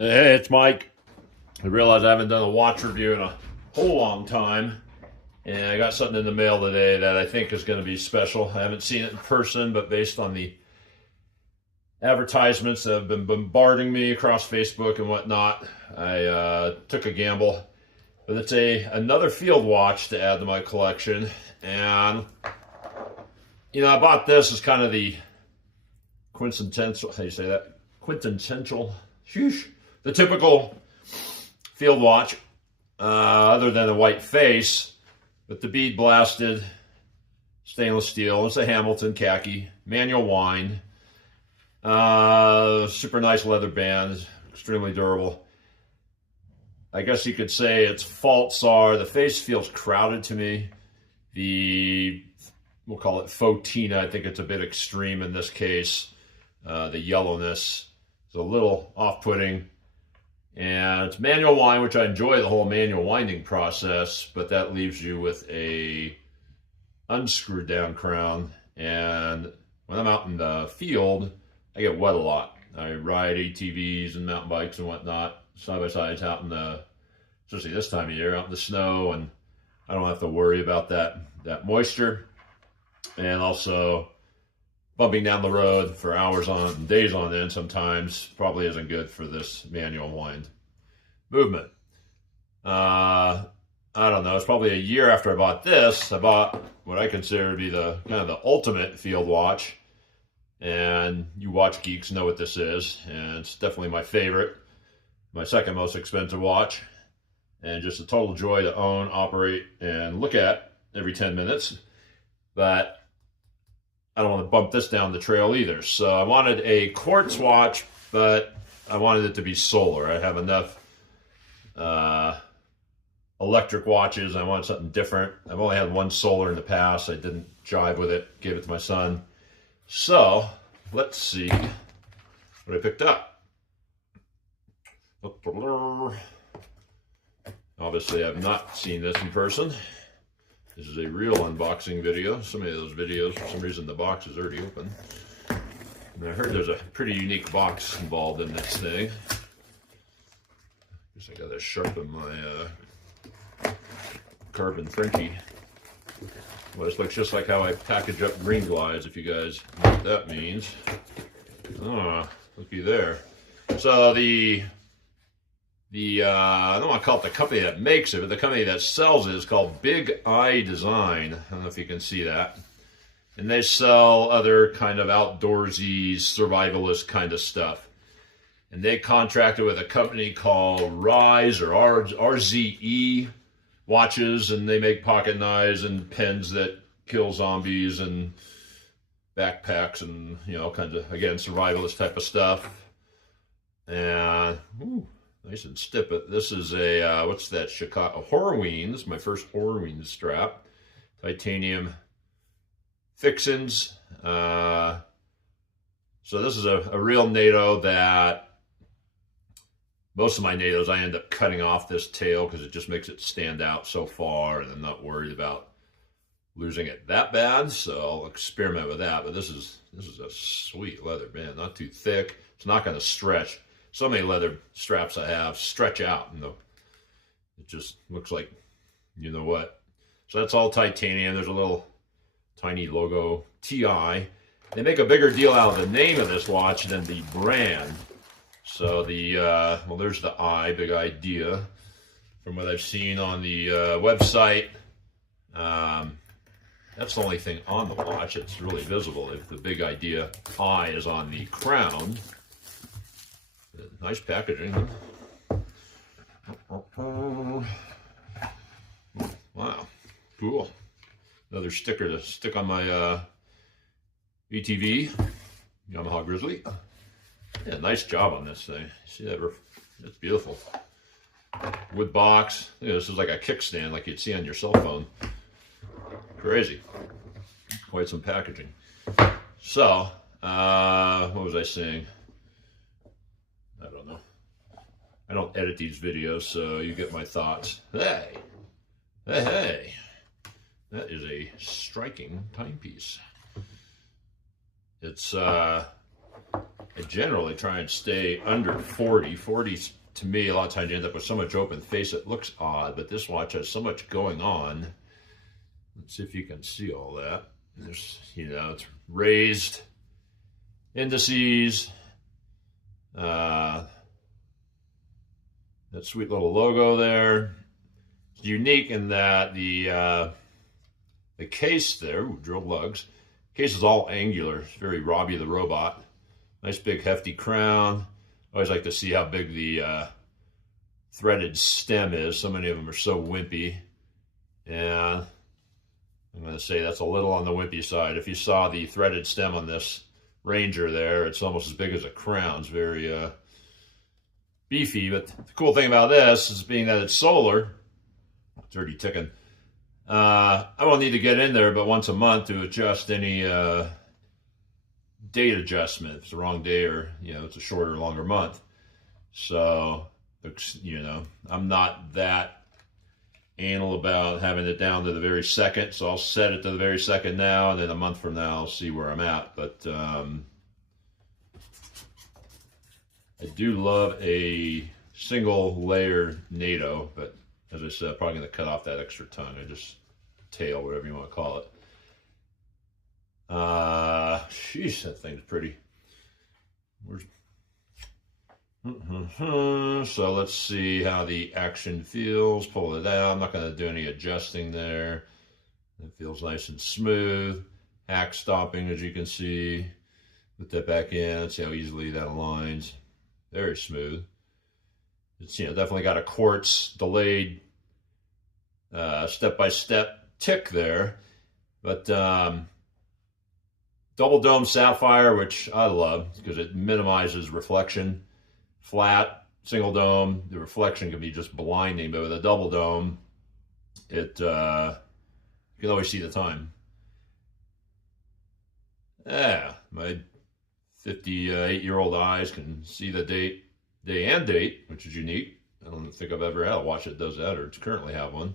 Hey, it's Mike. I realize I haven't done a watch review in a whole long time, and I got something in the mail today that I think is going to be special. I haven't seen it in person, but based on the advertisements that have been bombarding me across Facebook and whatnot, I took a gamble. But it's another field watch to add to my collection, and I bought this as kind of the quintessential. How do you say that? Quintessential. Sheesh. The typical field watch, other than the white face, with the bead blasted stainless steel. It's a Hamilton khaki, manual wind, super nice leather bands, extremely durable. I guess you could say its faults are the face feels crowded to me. We'll call it fauxtina. I think it's a bit extreme in this case. The yellowness is a little off-putting. And it's manual wind, which I enjoy the whole manual winding process, but that leaves you with a unscrewed down crown. And when I'm out in the field, I get wet a lot. I ride ATVs and mountain bikes and whatnot, side-by-sides out in the, especially this time of year, out in the snow, and I don't have to worry about that moisture. And also, bumping down the road for hours on, days on end sometimes probably isn't good for this manual wind movement. I don't know, it's probably a year after I bought this, I bought what I consider to be the kind of the ultimate field watch. And you watch geeks know what this is, and it's definitely my favorite, my second most expensive watch, and just a total joy to own, operate, and look at every 10 minutes. But I don't want to bump this down the trail either. So I wanted a quartz watch, but I wanted it to be solar. I have enough electric watches. I wanted something different. I've only had one solar in the past. I didn't jive with it. Gave it to my son. So let's see what I picked up. Obviously, I've not seen this in person. This is a real unboxing video. So many of those videos, for some reason, the box is already open. And I heard there's a pretty unique box involved in this thing. Guess I gotta sharpen my carbon Frankie. Well, this looks just like how I package up green glides, if you guys know what that means. Ah, looky there. So I don't want to call it the company that makes it, but the company that sells it is called Big Eye Design. I don't know if you can see that. And they sell other kind of outdoorsy, survivalist kind of stuff. And they contracted with a company called Rise or RZE watches, and they make pocket knives and pens that kill zombies and backpacks and, all kinds of, again, survivalist type of stuff. And, ooh, nice and stiff. This is a, what's that, Chicago, Horween. This is my first Horween strap. Titanium fixins. So this is a real Neightoe that most of my Neightoes, I end up cutting off this tail because it just makes it stand out so far, and I'm not worried about losing it that bad, so I'll experiment with that. But this is a sweet leather band, not too thick. It's not going to stretch. So many leather straps I have stretch out, and it just looks like you know what. So that's all titanium. There's a little tiny logo, TI. They make a bigger deal out of the name of this watch than the brand. So well, there's the eye, big idea, from what I've seen on the website. That's the only thing on the watch. It's really visible. If the big idea eye is on the crown. Nice packaging. Wow, cool. Another sticker to stick on my ATV, Yamaha Grizzly. Yeah, nice job on this thing. See that? It's beautiful. Wood box. This is like a kickstand, like you'd see on your cell phone. Crazy. Quite some packaging. So, what was I saying? I don't know. I don't edit these videos, so you get my thoughts. Hey! That is a striking timepiece. It's a I generally try and stay under 40. 40 to me, a lot of times you end up with so much open face it looks odd, but this watch has so much going on. Let's see if you can see all that. There's, you know, it's raised indices. That sweet little logo there. It's unique in that the case there, drilled lugs, case is all angular. It's very Robbie the Robot. Nice big hefty crown. I always like to see how big the threaded stem is. So many of them are so wimpy. And I'm going to say that's a little on the wimpy side. If you saw the threaded stem on this Ranger there, it's almost as big as a crown. It's very beefy. But the cool thing about this is being that it's solar, it's already ticking. I won't need to get in there but once a month to adjust any date adjustment. If it's the wrong day or, you know, it's a shorter or longer month. So, you know, I'm not that anal about having it down to the very second, so I'll set it to the very second now, and then a month from now I'll see where I'm at. But I do love a single layer Neightoe, but as I said, I'm probably going to cut off that extra tongue. Tail, whatever you want to call it. Sheesh, that thing's pretty. So let's see how the action feels. Pull it out. I'm not going to do any adjusting there. It feels nice and smooth. Hack stopping, as you can see. Put that back in. See how easily that aligns. Very smooth. It's, you know, definitely got a quartz delayed step-by-step tick there, but double dome sapphire, which I love because it minimizes reflection. Flat, single dome, the reflection can be just blinding, but with a double dome, it you can always see the time. Yeah, my 58-year-old eyes can see the day and date, which is unique. I don't think I've ever had a watch that does that, or currently have one.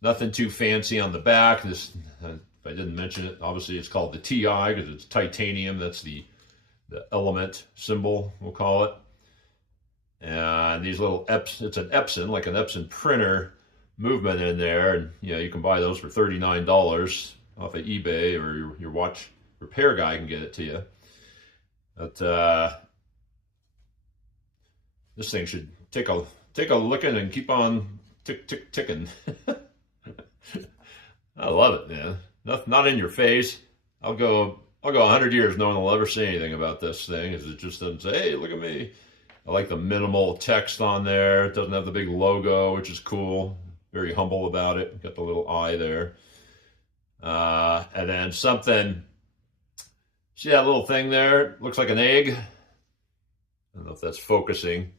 Nothing too fancy on the back. This, if I didn't mention it, obviously it's called the TI because it's titanium. That's the element symbol, we'll call it. And these little Epson, it's an Epson, like an Epson printer movement in there. And, you know, you can buy those for $39 off of eBay, or your watch repair guy can get it to you. But this thing should take a licking and keep on ticking. I love it, man. Not in your face. I'll go 100 years knowing I'll ever say anything about this thing, as it just doesn't say, hey, look at me. I like the minimal text on there. It doesn't have the big logo, which is cool. Very humble about it. Got the little eye there. And then something, see that little thing there? Looks like an egg. I don't know if that's focusing,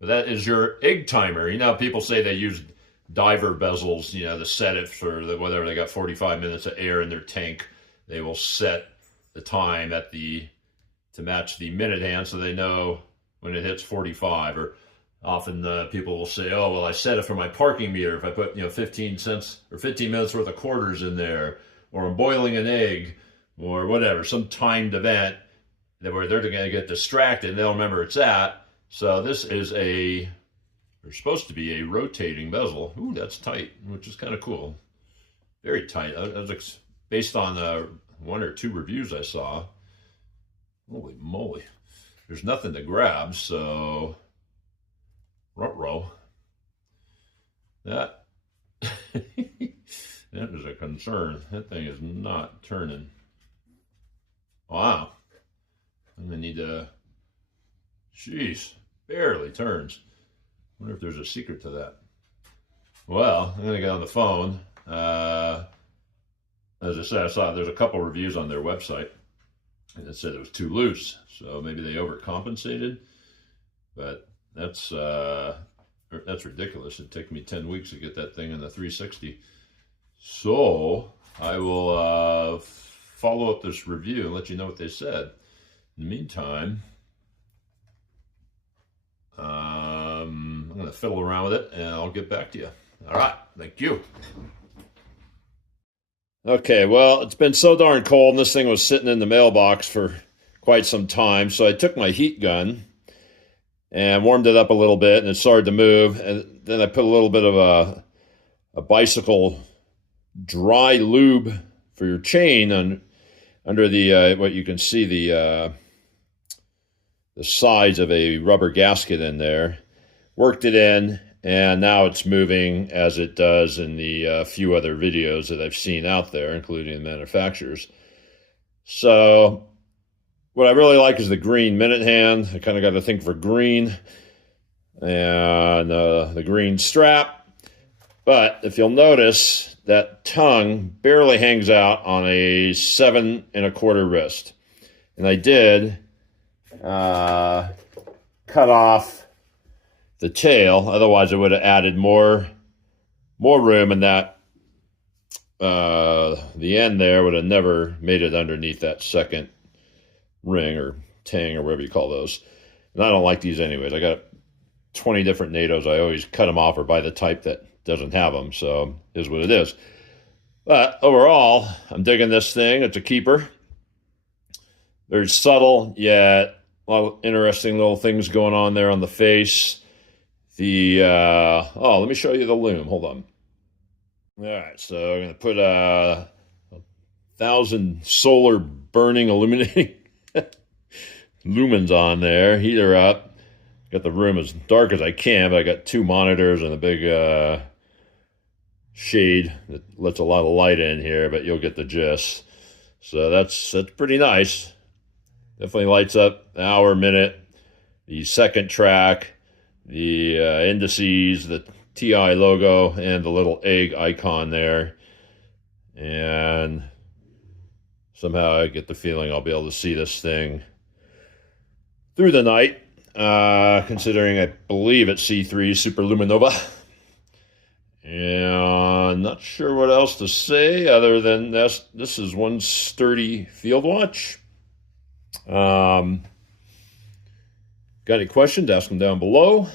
but that is your egg timer. You know, people say they use diver bezels, you know, to set it for whether they got 45 minutes of air in their tank. They will set the time to match the minute hand, so they know when it hits 45. Or often people will say, oh, well, I set it for my parking meter. If I put, you know, 15 cents or 15 minutes worth of quarters in there, or I'm boiling an egg, or whatever, some timed event where they're going to get distracted and they'll remember it's at. So this is there's supposed to be a rotating bezel. Ooh, that's tight, which is kind of cool. Very tight. That's based on one or two reviews I saw. Holy moly. There's nothing to grab, so ruh-roh. That is a concern. That thing is not turning. Wow. I'm gonna need to, jeez, barely turns. I wonder if there's a secret to that. Well, I'm gonna get on the phone. As I said, I saw there's a couple reviews on their website, and it said it was too loose, so maybe they overcompensated. But that's ridiculous. It'd take me 10 weeks to get that thing in the 360. So I will follow up this review and let you know what they said. In the meantime, I'm going to fiddle around with it, and I'll get back to you. All right, thank you. Okay, well, it's been so darn cold, and this thing was sitting in the mailbox for quite some time. So I took my heat gun and warmed it up a little bit, and it started to move. And then I put a little bit of a bicycle dry lube for your chain under the what you can see the sides of a rubber gasket in there. Worked it in, and now it's moving as it does in the few other videos that I've seen out there, including the manufacturers. So what I really like is the green minute hand. I kind of got to think for green, and the green strap. But if you'll notice, that tongue barely hangs out on a 7 1/4 wrist. And I did cut off the tail. Otherwise, it would have added more room, and that the end there would have never made it underneath that second ring or tang or whatever you call those. And I don't like these anyways. I got 20 different Neightoes. I always cut them off or buy the type that doesn't have them. So it is what it is. But overall, I'm digging this thing. It's a keeper. Very subtle, yet a lot of interesting little things going on there on the face. Let me show you the loom. Hold on. All right, so I'm going to put 1,000 solar burning illuminating lumens on there. Heat her up. Got the room as dark as I can, but I got 2 monitors and a big shade that lets a lot of light in here, but you'll get the gist. So that's pretty nice. Definitely lights up the hour, minute, the second track, the indices, the TI logo, and the little egg icon there. And somehow I get the feeling I'll be able to see this thing through the night, considering I believe it's C3 Super-LumiNova. And not sure what else to say other than this is one sturdy field watch. Got any questions, ask them down below.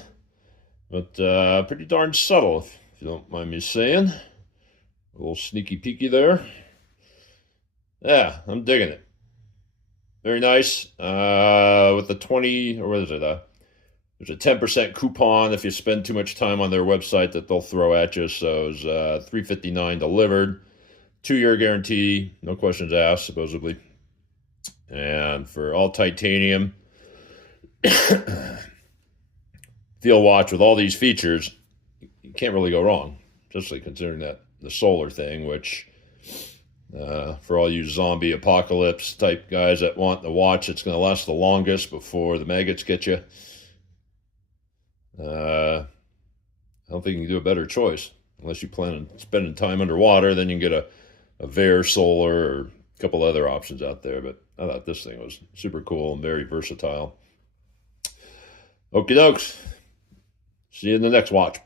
But pretty darn subtle, if you don't mind me saying. A little sneaky peeky there. Yeah, I'm digging it. Very nice. With the 20, or what is it? There's a 10% coupon if you spend too much time on their website that they'll throw at you. So it's $359 delivered. 2-year guarantee, no questions asked, supposedly. And for all titanium field watch with all these features, you can't really go wrong, especially considering that the solar thing, which for all you zombie apocalypse type guys that want the watch that's going to last the longest before the maggots get you, I don't think you can do a better choice unless you plan on spending time underwater. Then you can get a Veer solar or a couple other options out there, but I thought this thing was super cool and very versatile. Okie dokes. See you in the next watch.